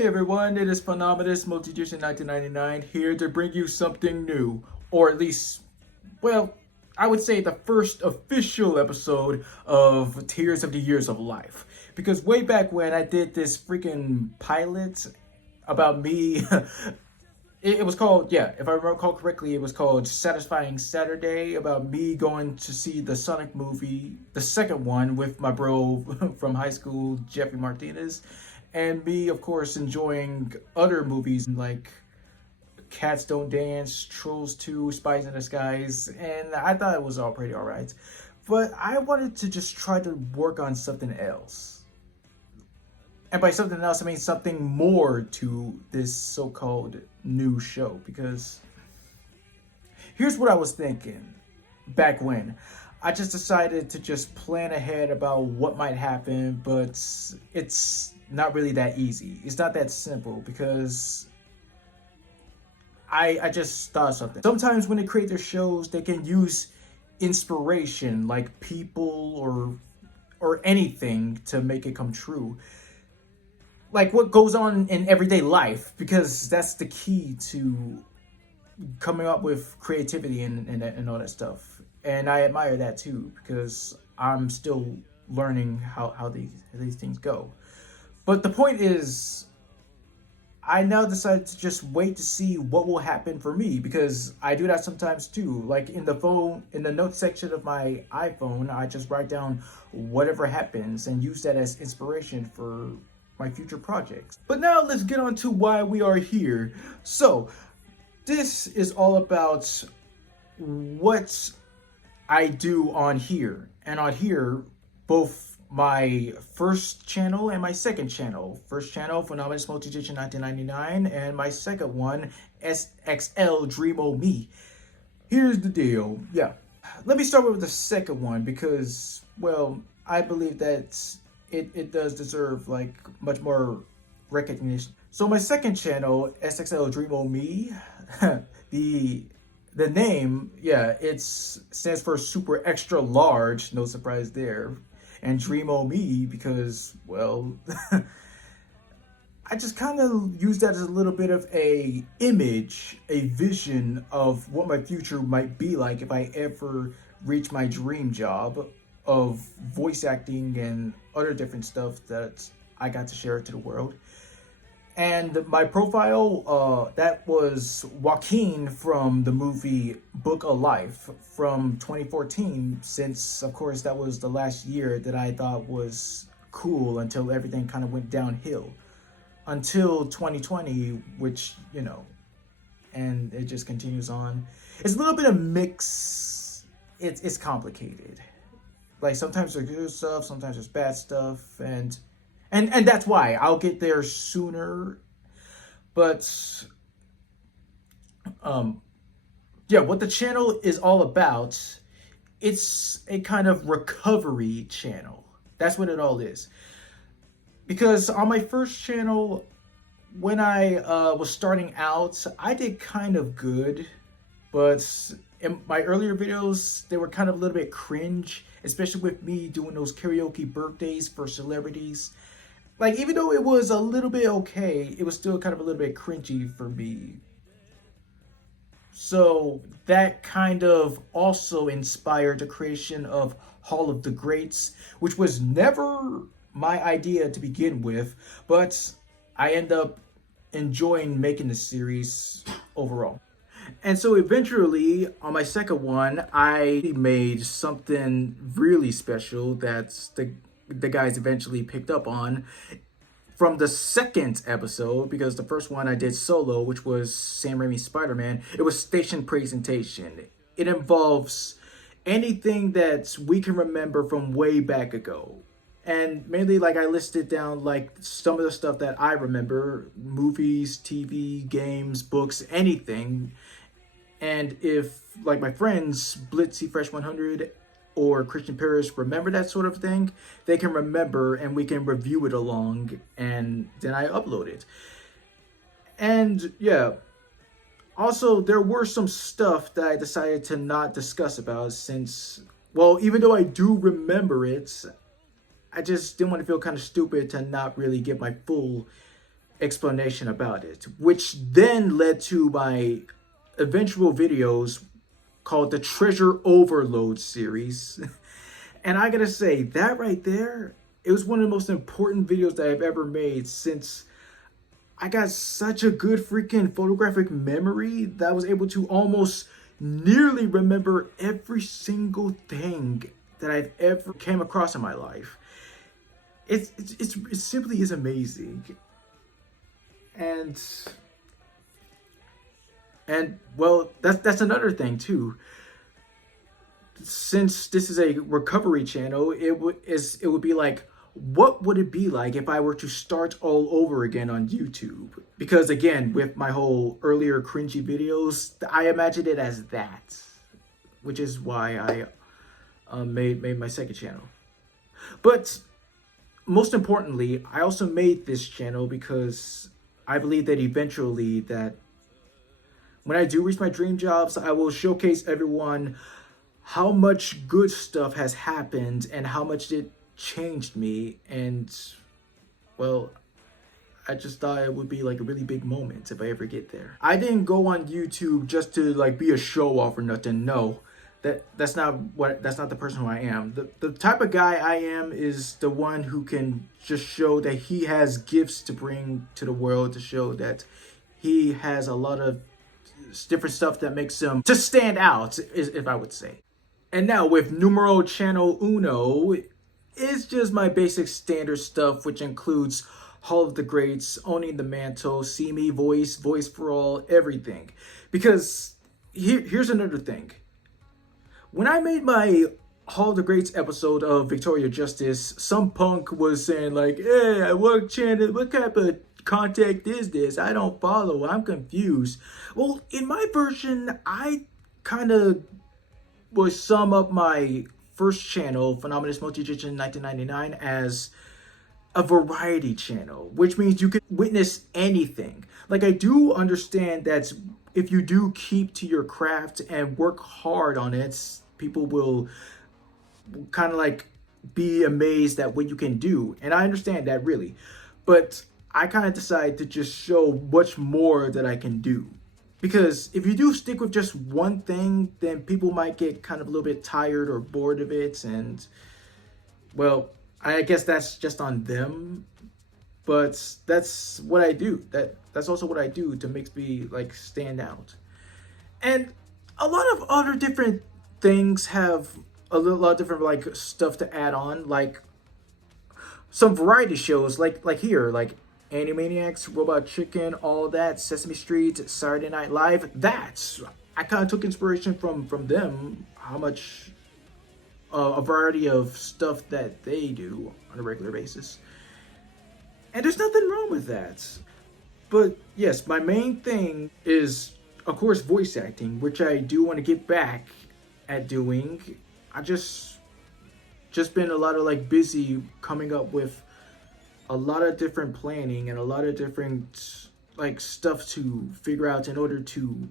Hey everyone, it is Phenomenous Multi-Edition 1999 here to bring you something new, or at least, well, I would say the first official episode of Tears of the Years of Life. Because way back when I did this freaking pilot about me, it was called, yeah, if I recall correctly, it was called Satisfying Saturday, about me going to see the Sonic movie, the second one, with my bro from high school, Jeffrey Martinez, and me, of course, enjoying other movies like Cats Don't Dance, Trolls 2, Spies in Disguise, and I thought it was all pretty alright. But I wanted to just try to work on something else. And by something else, I mean something more to this so-called new show. Because here's what I was thinking back when. I just decided to just plan ahead about what might happen, but it's not really that easy. It's not that simple because I just thought of something. Sometimes when they create their shows, they can use inspiration, like people or anything, to make it come true, like what goes on in everyday life, because that's the key to coming up with creativity and all that stuff. And I admire that too, because I'm still learning how these things go. But the point is, I now decided to just wait to see what will happen for me, because I do that sometimes too. Like in the notes section of my iPhone, I just write down whatever happens and use that as inspiration for my future projects. But now let's get on to why we are here. So this is all about what I do on here. And on here, both my first channel and my second channel. First channel, Phenomenous Multi-Edition 1999, and my second one, SXL Dreamo Me. Here's the deal. Yeah. Let me start with the second one because, well, I believe that it does deserve like much more recognition. So my second channel, SXL Dreamo Me, the name, yeah, it stands for super extra large, no surprise there. And Dreamo Me because, well, I just kind of use that as a little bit of a image, a vision of what my future might be like if I ever reach my dream job of voice acting and other different stuff that I got to share to the world. And my profile, that was Joaquin from the movie Book of Life from 2014, since, of course, that was the last year that I thought was cool until everything kind of went downhill. Until 2020, which, you know, and it just continues on. It's a little bit of mix. It's complicated. Like sometimes there's good stuff, sometimes there's bad stuff, and that's why I'll get there sooner. But yeah, what the channel is all about, it's a kind of recovery channel. That's what it all is. Because on my first channel, when I was starting out, I did kind of good, but in my earlier videos, they were kind of a little bit cringe, especially with me doing those karaoke birthdays for celebrities. Like, even though it was a little bit okay, it was still kind of a little bit cringy for me. So that kind of also inspired the creation of Hall of the Greats, which was never my idea to begin with, but I end up enjoying making the series overall. And so eventually, on my second one, I made something really special that the guys eventually picked up on from the second episode, because the first one I did solo, which was Sam Raimi's Spider-Man. It was Station Presentation. It involves anything that we can remember from way back ago. And mainly, like, I listed down like some of the stuff that I remember: movies, TV, games, books, anything. And if, like, my friends Blitzy Fresh 100 or Christian Paris remember that sort of thing, they can remember and we can review it along, and then I upload it. And yeah, also there were some stuff that I decided to not discuss about, since, well, even though I do remember it, I just didn't want to feel kind of stupid to not really give my full explanation about it, which then led to my eventual videos called the Treasure Overload series. And I gotta say, that right there, it was one of the most important videos that I've ever made, since I got such a good freaking photographic memory that I was able to almost nearly remember every single thing that I've ever came across in my life. It simply is amazing. And well, that's another thing too. Since this is a recovery channel, it would be like, what would it be like if I were to start all over again on YouTube? Because again, with my whole earlier cringy videos, I imagined it as that, which is why I made my second channel. But most importantly, I also made this channel because I believe that eventually, that when I do reach my dream jobs, I will showcase everyone how much good stuff has happened and how much it changed me. And well, I just thought it would be like a really big moment if I ever get there. I didn't go on YouTube just to like be a show off or nothing. No, that's not the person who I am. The type of guy I am is the one who can just show that he has gifts to bring to the world, to show that he has a lot of different stuff that makes him to stand out, if I would say. And now with numero channel uno, it's just my basic standard stuff, which includes Hall of the Greats, Owning the Mantle, See Me, Voice for All, everything. Because here's another thing. When I made my Hall of the Greats episode of Victoria Justice, some punk was saying like, hey, what type of content is this? I don't follow, I'm confused. Well, in my version, I kind of would sum up my first channel, Phenomenous Multigician 1999, as a variety channel, which means you can witness anything. Like, I do understand that if you do keep to your craft and work hard on it, people will kind of like be amazed at what you can do. And I understand that, really. But I kind of decided to just show much more that I can do. Because if you do stick with just one thing, then people might get kind of a little bit tired or bored of it. And, well, I guess that's just on them. But that's what I do. That's also what I do to make me, like, stand out. And a lot of other different things have a lot of different, like, stuff to add on. Like, some variety shows, like here, like Animaniacs, Robot Chicken, all that, Sesame Street, Saturday Night Live. I kind of took inspiration from them, how much a variety of stuff that they do on a regular basis. And there's nothing wrong with that. But yes, my main thing is, of course, voice acting, which I do want to get back at doing. I just been a lot of like busy coming up with a lot of different planning and a lot of different like stuff to figure out in order to,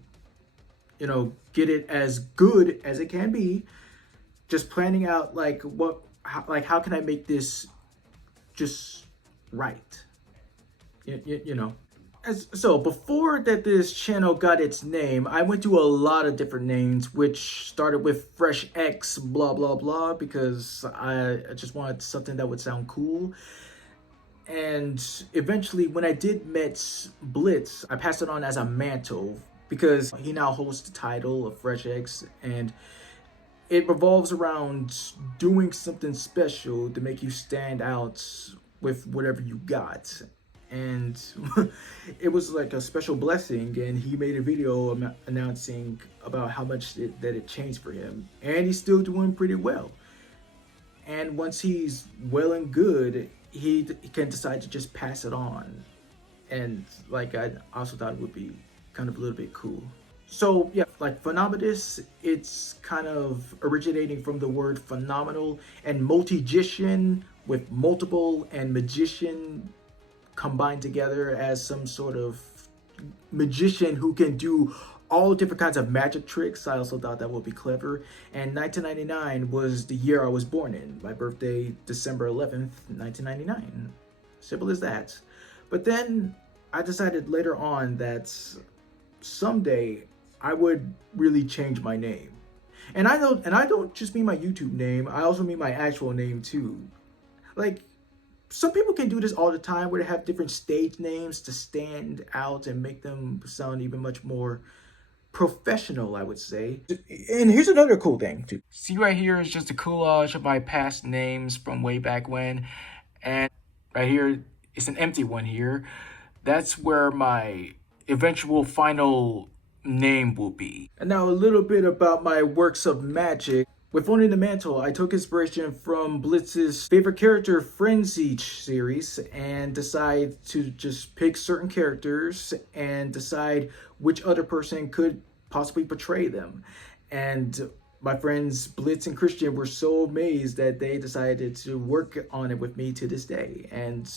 you know, get it as good as it can be. Just planning out like how can I make this just right, you know. So before that this channel got its name, I went through a lot of different names, which started with Fresh X blah blah blah, because I just wanted something that would sound cool. And eventually, when I did met Blitz, I passed it on as a Mantle, because he now holds the title of Fresh X, and it revolves around doing something special to make you stand out with whatever you got. And it was like a special blessing, and he made a video announcing about how much that it changed for him, and he's still doing pretty well. And once he's well and good, he can decide to just pass it on. And like, I also thought it would be kind of a little bit cool. So yeah, like Phenomenous, it's kind of originating from the word phenomenal, and multigician with multiple and magician combined together as some sort of magician who can do all different kinds of magic tricks. I also thought that would be clever. And 1999 was the year I was born in. My birthday, December 11th, 1999. Simple as that. But then I decided later on that someday I would really change my name. And I don't just mean my YouTube name, I also mean my actual name too. Like, some people can do this all the time where they have different stage names to stand out and make them sound even much more professional, I would say. And here's another cool thing too. See right here is just a collage of my past names from way back when. And right here is an empty one here. That's where my eventual final name will be. And now a little bit about my works of magic. With Owning the Mantle, I took inspiration from Blitz's favorite character Frenzy series and decided to just pick certain characters and decide which other person could possibly portray them. And my friends Blitz and Christian were so amazed that they decided to work on it with me to this day. And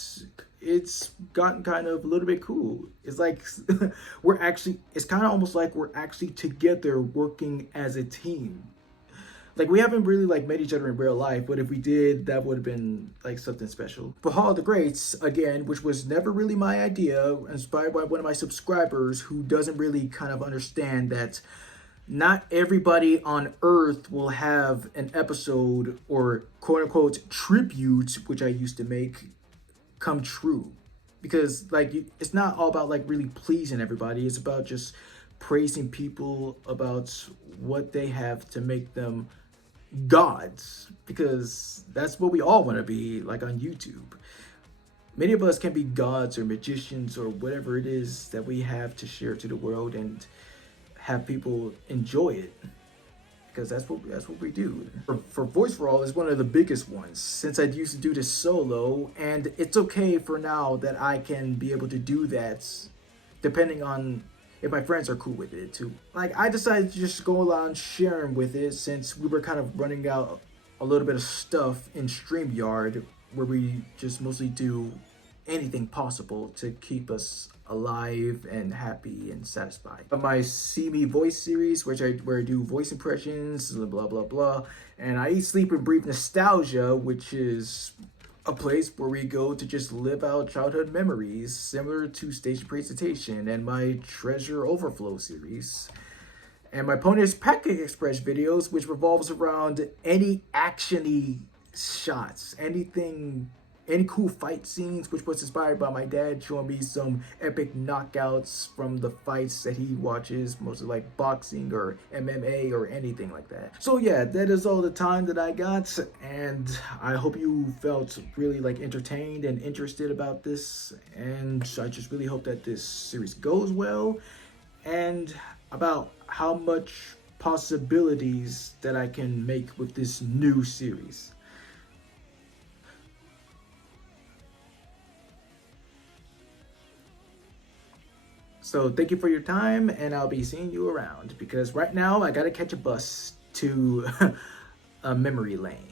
it's gotten kind of a little bit cool. It's like it's kind of almost like we're actually together working as a team. Like, we haven't really like met each other in real life, but if we did, that would have been like something special. For Hall of the Greats, again, which was never really my idea, inspired by one of my subscribers who doesn't really kind of understand that not everybody on Earth will have an episode or quote unquote tribute, which I used to make, come true. Because like it's not all about like really pleasing everybody. It's about just praising people about what they have to make them gods, because that's what we all want to be like on YouTube. Many of us can be gods or magicians or whatever it is that we have to share to the world and have people enjoy it, because that's what we do. For Voice for All is one of the biggest ones since I used to do this solo, and it's okay for now that I can be able to do that depending on if my friends are cool with it too. Like, I decided to just go around sharing with it since we were kind of running out a little bit of stuff in StreamYard, where we just mostly do anything possible to keep us alive and happy and satisfied. My See Me Voice series, where I do voice impressions, blah blah blah, and I Eat, Sleep, and Breathe Nostalgia, which is a place where we go to just live out childhood memories, similar to Station Presentation, and my Treasure Overflow series, and my Pony's Pancake Express videos, which revolves around any actiony shots, any cool fight scenes, which was inspired by my dad showing me some epic knockouts from the fights that he watches, mostly like boxing or MMA or anything like that. So yeah, that is all the time that I got, and I hope you felt really like entertained and interested about this, and I just really hope that this series goes well, and about how much possibilities that I can make with this new series. So thank you for your time, and I'll be seeing you around, because right now I gotta catch a bus to a memory lane.